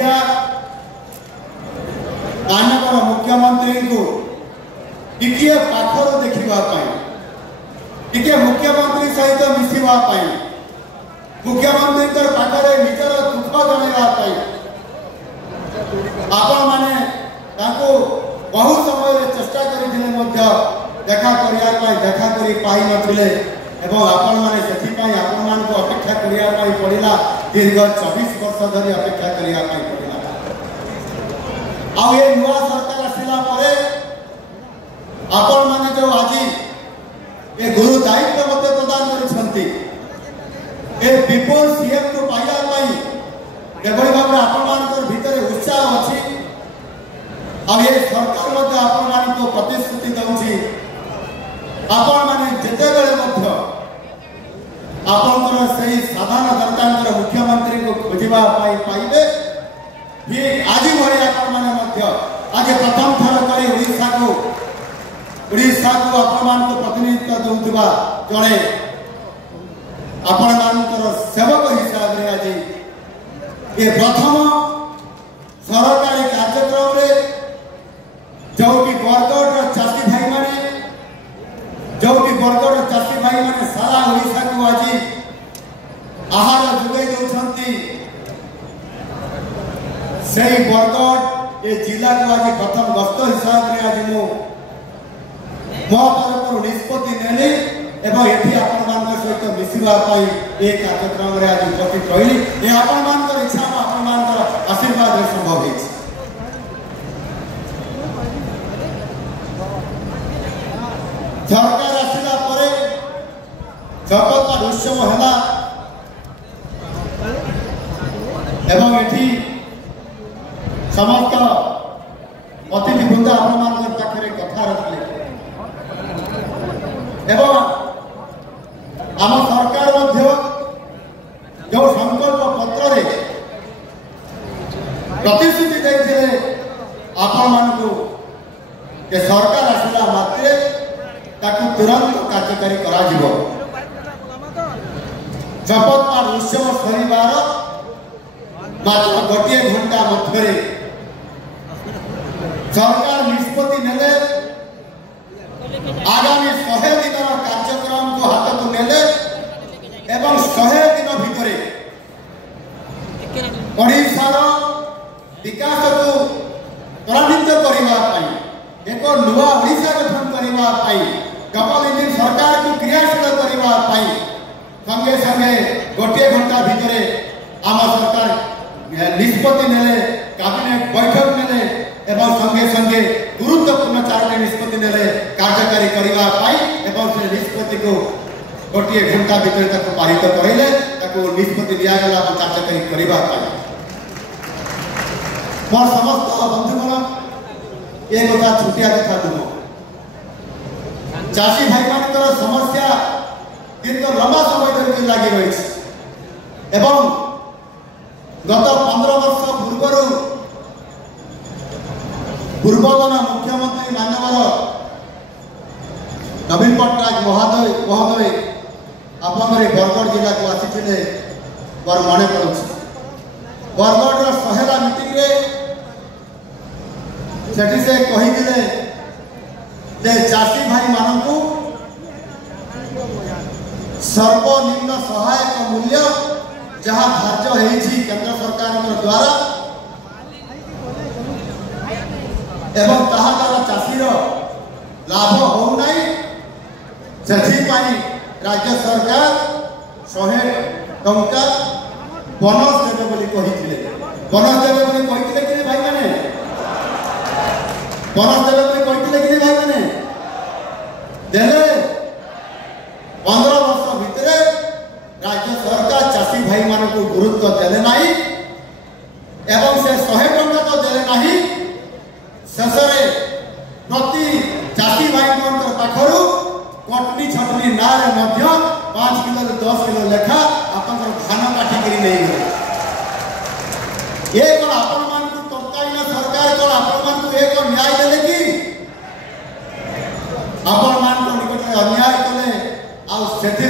मुखिया माननीय मुख्यमंत्री को टिके पाखर देखापी टिके मुख्यमंत्री सहित मिसापी मुख्यमंत्री पाखे निजर दुख जनाई आपण मैंने बहु समय चेष्टा करते देखा कर पाई नथिले एवं आपण मैंने से अपेक्षा करने पड़ा दीर्घ 24 वर्ष धरी अपेक्षा करने पड़ा ये नुआ सरकार आसला आपण मैंने जो आज ये गुरु दायित्व मत प्रदान करते विपुल सीएम को पाइबा एभली भाव आपण भितर उत्साह अच्छी ये सरकार आपण प्रतिश्रुति दूसरी आपण मैंने जिते आपंकर से साधारण जनता मुख्यमंत्री को खोजा पाइबे आज भाई आपण मैंने आज प्रथम थर कर उड़ीसा को आपण प्रतिनिधित्व दूसरा जड़े आपण सेवक हिसाब से आज ये प्रथम सरकारी कार्यक्रम रे जो कि बरगढ़ चाषी भाई माने जो कि बरगढ़ चाषी भाई माने सारा ओडिशा को आज आहार जोगाई दौरान से बरगढ़ ये जिला को आज प्रथम गस्त हिसाब से आज मो तरफ निष्पत्ति नेली एवं ये आपण सहित मिसापी ये कार्यक्रम रे आज उपस्थित रही ये आपण इच्छा आपण आशीर्वाद संभव है। सरकार आसला शपथ उत्सव है एवं ये समस्त अतिथि वृंद आपण पाखे कथा रखले एवं आम सरकार जो संकल्प पत्र प्रतिश्रुति देते आपण सरकार आसला मात्रे तुरंत कार्यकारी करा शपथ पाठ उत्सव सरिवार मात्र गोटे घंटा मध्य सरकार निष्पत्ति नेले आगामी 100 दिन कार्यक्रम को हाथ को नेले एवं 100 दिन भितर ओडिशार विकास को त्वरान्वित करने एक नुआ ओडिशा गठन करने डबल इंजिन सरकार को क्रियाशील करने संगे संगे गोटे घंटा भितर आम सरकार निष्पत्ति नेले कैबिनेट बैठक नेले एवं संगे संगे गुरुत्वपूर्ण 4टी निष्पत्ति नेले कार्यकारी करने से निष्पत्ति को गोटे घंटा भितर पारित करले निष्पत्ति दिगला कार्यकारी करने मोर समस्त बंधुगण ये कथा छुटिया कथा नुह चाषी भाई मान समस्या दीर्घ लंबा समय धरिक लगी रही एवं गत 15 वर्ष पूर्वर पूर्वतन मुख्यमंत्री माननीय नवीन पट्टनायक महोदय आपन बरगढ़ जिला को आसी मोर मन पड़े बरगढ़ 100 मीटिंग से कही चाषी भाई मानक सर्वनिम्न सहायक मूल्य जहाँ धार्य होती केंद्र सरकार द्वारा एवं ताहा द्वारा चाषीर लाभ होना से राज्य सरकार 100 टंका बोनस देवे बोनस देवे कि भाई मैंने बोनस देवे कि भाई मैंने देले 15 वर्ष भितर राज्य सरकार चाषी भाई मान को गुरुत्व देले नहीं एवं से 100 टंका तो देले नहीं शेष प्रति चाषी भाई पाखर कटनी छटनी ना 5 किलो 10 किलो लेखा आप धान काटिक नहीं गए ये कौन आपण मान तत्कालीन सरकार कौन आपण एक न्याय देले कि आपण मान निकट अन्याय कले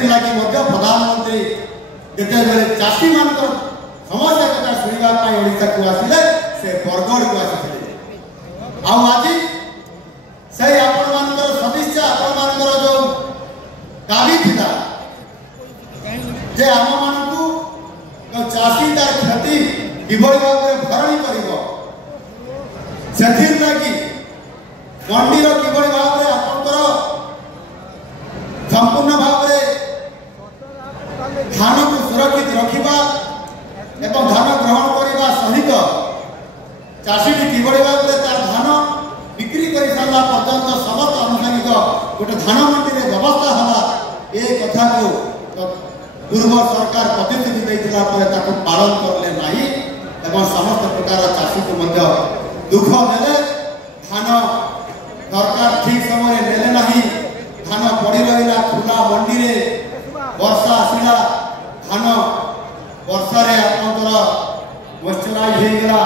लगी प्रधानमंत्री जिते चाषी मान समस्या कथा शुणी देखा ओडिशा को आसिले से बरगढ़ को आसिले आज से आपण मानकर सदस्य आपण मानकर जो दाबी थिला जे आम मानकू चाषी तार क्षति किभली भाव में भरणी करिवो सेथिर लागी मंडीर किभली भाव में आपनकर संपूर्ण भाव में धान को सुरक्षित रखिबा एवं धान ग्रहण करने सहित चाषी किभली भाव में तार धान बिक्री कर सारा पर्यंत समस्त आनुषंगिक गोटे धान मंडी में व्यवस्था हवा ए कथा को पूर्व सरकार प्रतिश्रुति देइथिला पर पालन करले नाही एवं समस्त प्रकार चाषी को मध्य दुख देले धान सरकार ठीक समय नेले नाही धान पड़ी रहा खुला मंडी रे वर्षा आसला धान वर्षा रे आपनकर मॉइस्चराइज हो गला